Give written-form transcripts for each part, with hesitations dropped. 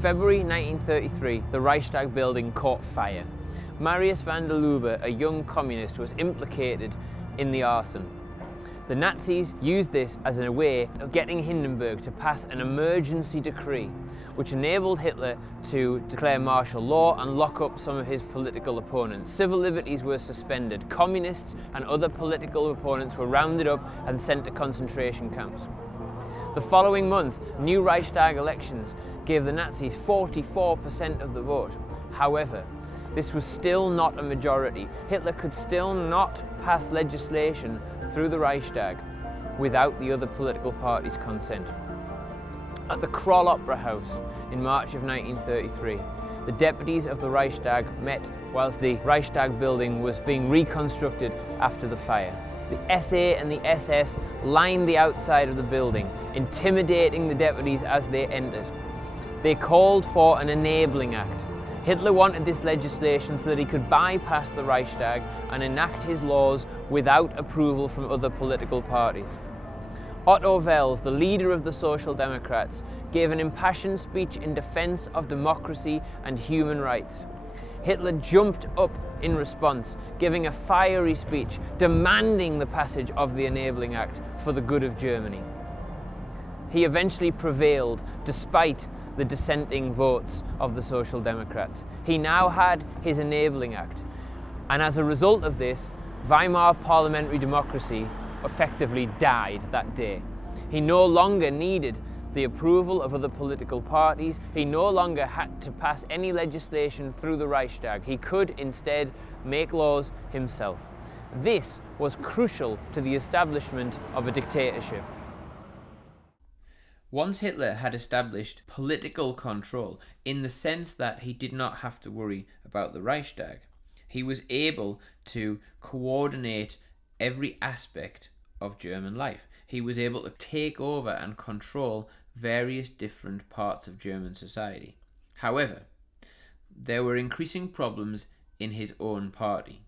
February 1933, the Reichstag building caught fire. Marius van der Lubbe, a young communist, was implicated in the arson. The Nazis used this as a way of getting Hindenburg to pass an emergency decree, which enabled Hitler to declare martial law and lock up some of his political opponents. Civil liberties were suspended. Communists and other political opponents were rounded up and sent to concentration camps. The following month, new Reichstag elections gave the Nazis 44% of the vote. However, this was still not a majority. Hitler could still not pass legislation through the Reichstag without the other political parties' consent. At the Kroll Opera House in March of 1933, the deputies of the Reichstag met whilst the Reichstag building was being reconstructed after the fire. The SA and the SS lined the outside of the building, intimidating the deputies as they entered. They called for an enabling act. Hitler wanted this legislation so that he could bypass the Reichstag and enact his laws without approval from other political parties. Otto Wels, the leader of the Social Democrats, gave an impassioned speech in defense of democracy and human rights. Hitler jumped up in response, giving a fiery speech demanding the passage of the Enabling Act for the good of Germany. He eventually prevailed despite the dissenting votes of the Social Democrats. He now had his Enabling Act, and as a result of this, Weimar parliamentary democracy effectively died that day. He no longer needed the approval of other political parties. He no longer had to pass any legislation through the Reichstag. He could instead make laws himself. This was crucial to the establishment of a dictatorship. Once Hitler had established political control, in the sense that he did not have to worry about the Reichstag, he was able to coordinate every aspect of German life. He was able to take over and control various different parts of German society. However, there were increasing problems in his own party.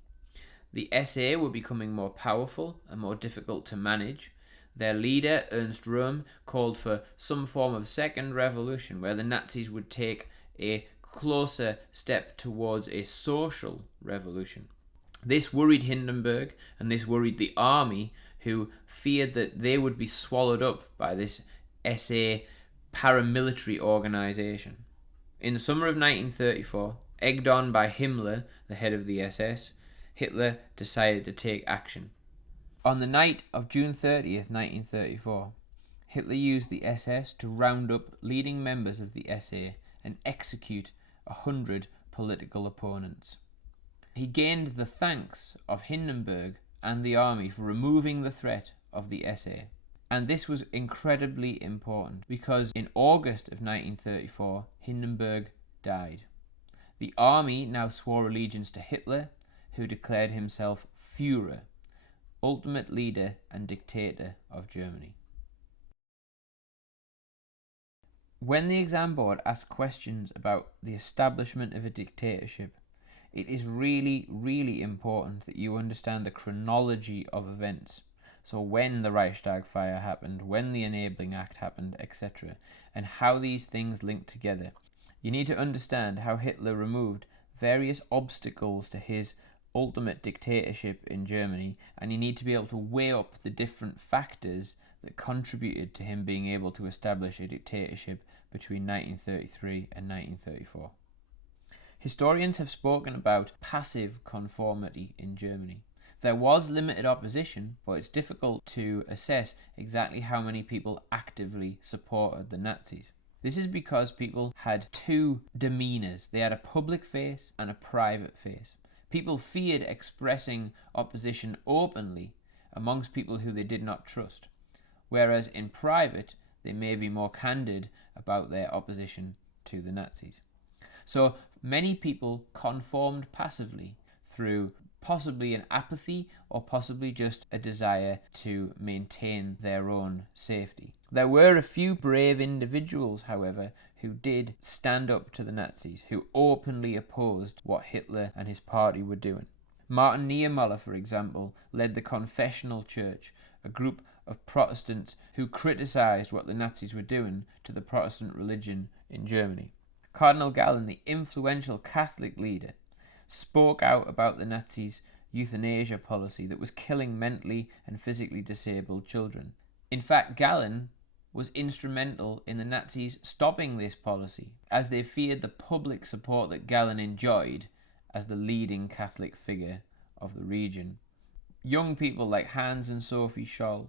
The SA were becoming more powerful and more difficult to manage. Their leader, Ernst Röhm, called for some form of second revolution where the Nazis would take a closer step towards a social revolution. This worried Hindenburg, and this worried the army, who feared that they would be swallowed up by this SA paramilitary organization. In the summer of 1934, egged on by Himmler, the head of the SS, Hitler decided to take action. On the night of June 30th, 1934, Hitler used the SS to round up leading members of the SA and execute 100 political opponents. He gained the thanks of Hindenburg and the army for removing the threat of the SA. And this was incredibly important because in August of 1934, Hindenburg died. The army now swore allegiance to Hitler, who declared himself Führer, ultimate leader and dictator of Germany. When the exam board asks questions about the establishment of a dictatorship, it is really, really important that you understand the chronology of events. So when the Reichstag fire happened, when the Enabling Act happened, etc., and how these things link together. You need to understand how Hitler removed various obstacles to his ultimate dictatorship in Germany, and you need to be able to weigh up the different factors that contributed to him being able to establish a dictatorship between 1933 and 1934. Historians have spoken about passive conformity in Germany. There was limited opposition, but it's difficult to assess exactly how many people actively supported the Nazis. This is because people had two demeanours. They had a public face and a private face. People feared expressing opposition openly amongst people who they did not trust, whereas in private they may be more candid about their opposition to the Nazis. So many people conformed passively through possibly an apathy or possibly just a desire to maintain their own safety. There were a few brave individuals, however, who did stand up to the Nazis, who openly opposed what Hitler and his party were doing. Martin Niemöller, for example, led the Confessional Church, a group of Protestants who criticised what the Nazis were doing to the Protestant religion in Germany. Cardinal Galen, the influential Catholic leader, spoke out about the Nazis' euthanasia policy that was killing mentally and physically disabled children. In fact, Galen was instrumental in the Nazis stopping this policy, as they feared the public support that Galen enjoyed as the leading Catholic figure of the region. Young people like Hans and Sophie Scholl,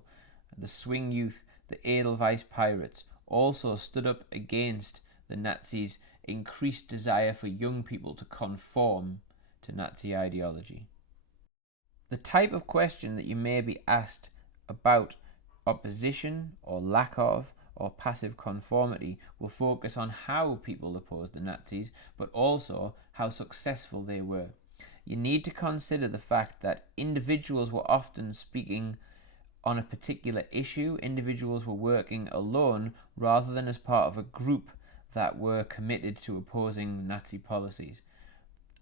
and the swing youth, the Edelweiss Pirates, also stood up against the Nazis' increased desire for young people to conform to Nazi ideology. The type of question that you may be asked about opposition or lack of or passive conformity will focus on how people opposed the Nazis, but also how successful they were. You need to consider the fact that individuals were often speaking on a particular issue. Individuals were working alone rather than as part of a group that were committed to opposing Nazi policies.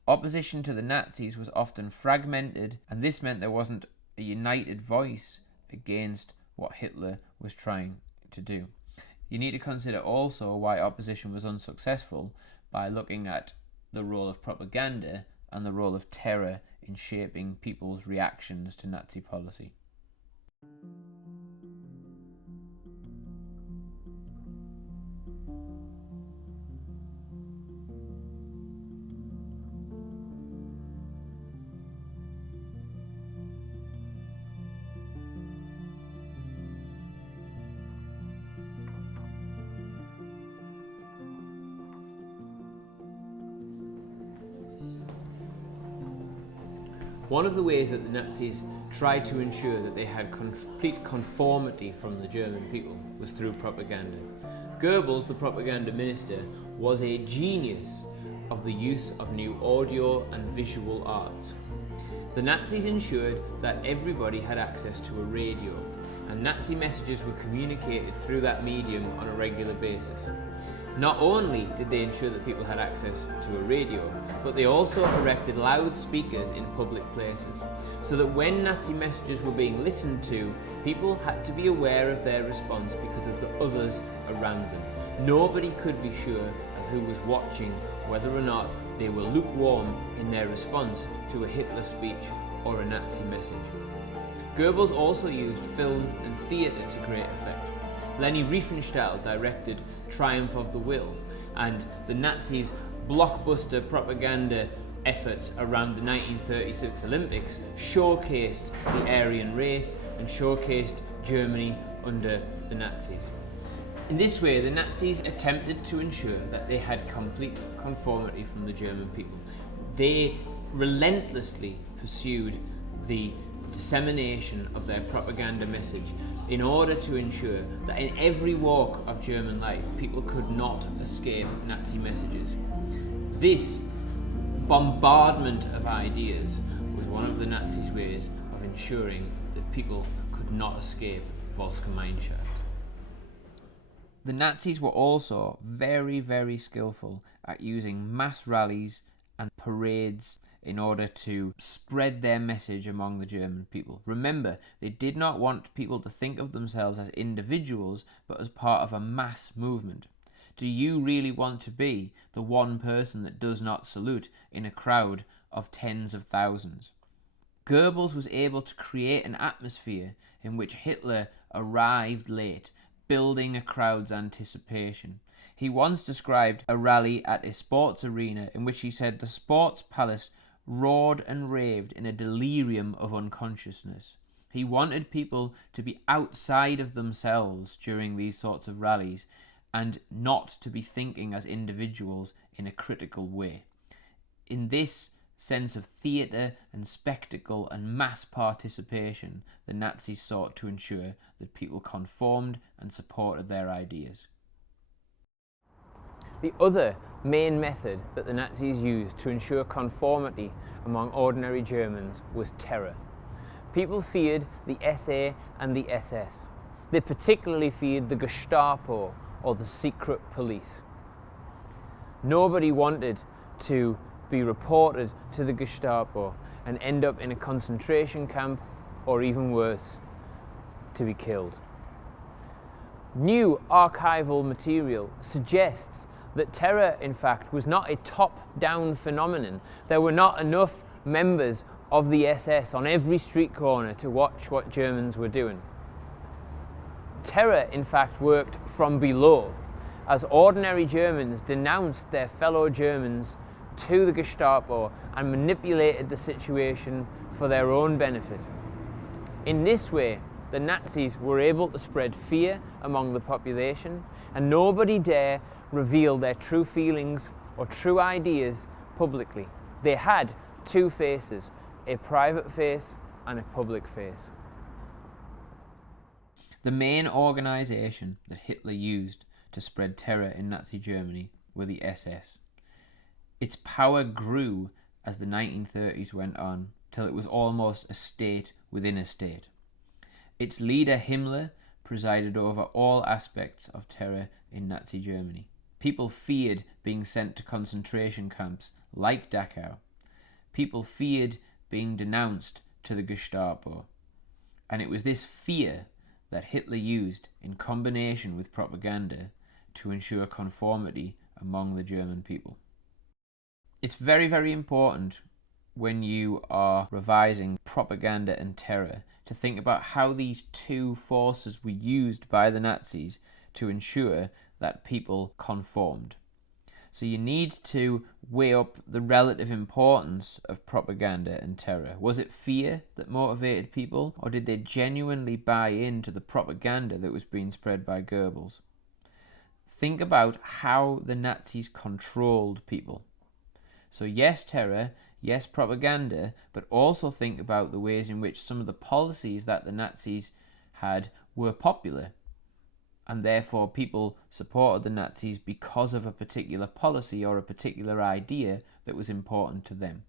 Opposition to the Nazis was often fragmented, and this meant there wasn't a united voice against what Hitler was trying to do. You need to consider also why opposition was unsuccessful by looking at the role of propaganda and the role of terror in shaping people's reactions to Nazi policy. One of the ways that the Nazis tried to ensure that they had complete conformity from the German people was through propaganda. Goebbels, the propaganda minister, was a genius of the use of new audio and visual arts. The Nazis ensured that everybody had access to a radio, and Nazi messages were communicated through that medium on a regular basis. Not only did they ensure that people had access to a radio, but they also erected loudspeakers in public places, so that when Nazi messages were being listened to, people had to be aware of their response because of the others around them. Nobody could be sure of who was watching, whether or not they were lukewarm in their response to a Hitler speech or a Nazi message. Goebbels also used film and theatre to great effect. Leni Riefenstahl directed Triumph of the Will, and the Nazis' blockbuster propaganda efforts around the 1936 Olympics showcased the Aryan race and showcased Germany under the Nazis. In this way, the Nazis attempted to ensure that they had complete conformity from the German people. They relentlessly pursued the dissemination of their propaganda message in order to ensure that in every walk of German life, people could not escape Nazi messages. This bombardment of ideas was one of the Nazis' ways of ensuring that people could not escape Volksgemeinschaft. The Nazis were also very, very skillful at using mass rallies and parades in order to spread their message among the German people. Remember, they did not want people to think of themselves as individuals, but as part of a mass movement. Do you really want to be the one person that does not salute in a crowd of tens of thousands? Goebbels was able to create an atmosphere in which Hitler arrived late, building a crowd's anticipation. He once described a rally at a sports arena in which he said the sports palace roared and raved in a delirium of unconsciousness. He wanted people to be outside of themselves during these sorts of rallies and not to be thinking as individuals in a critical way. In this sense of theatre and spectacle and mass participation, the Nazis sought to ensure that people conformed and supported their ideas. The other main method that the Nazis used to ensure conformity among ordinary Germans was terror. People feared the SA and the SS. They particularly feared the Gestapo, or the secret police. Nobody wanted to be reported to the Gestapo and end up in a concentration camp, or even worse, to be killed. New archival material suggests that terror, in fact, was not a top-down phenomenon. There were not enough members of the SS on every street corner to watch what Germans were doing. Terror, in fact, worked from below, as ordinary Germans denounced their fellow Germans to the Gestapo and manipulated the situation for their own benefit. In this way, the Nazis were able to spread fear among the population, and nobody dare reveal their true feelings or true ideas publicly. They had two faces, a private face and a public face. The main organisation that Hitler used to spread terror in Nazi Germany were the SS. Its power grew as the 1930s went on, till it was almost a state within a state. Its leader, Himmler, presided over all aspects of terror in Nazi Germany. People feared being sent to concentration camps like Dachau. People feared being denounced to the Gestapo. And it was this fear that Hitler used in combination with propaganda to ensure conformity among the German people. It's very, very important when you are revising propaganda and terror to think about how these two forces were used by the Nazis to ensure that people conformed. So you need to weigh up the relative importance of propaganda and terror. Was it fear that motivated people, or did they genuinely buy into the propaganda that was being spread by Goebbels? Think about how the Nazis controlled people. So yes, terror, yes, propaganda, but also think about the ways in which some of the policies that the Nazis had were popular. And therefore people supported the Nazis because of a particular policy or a particular idea that was important to them.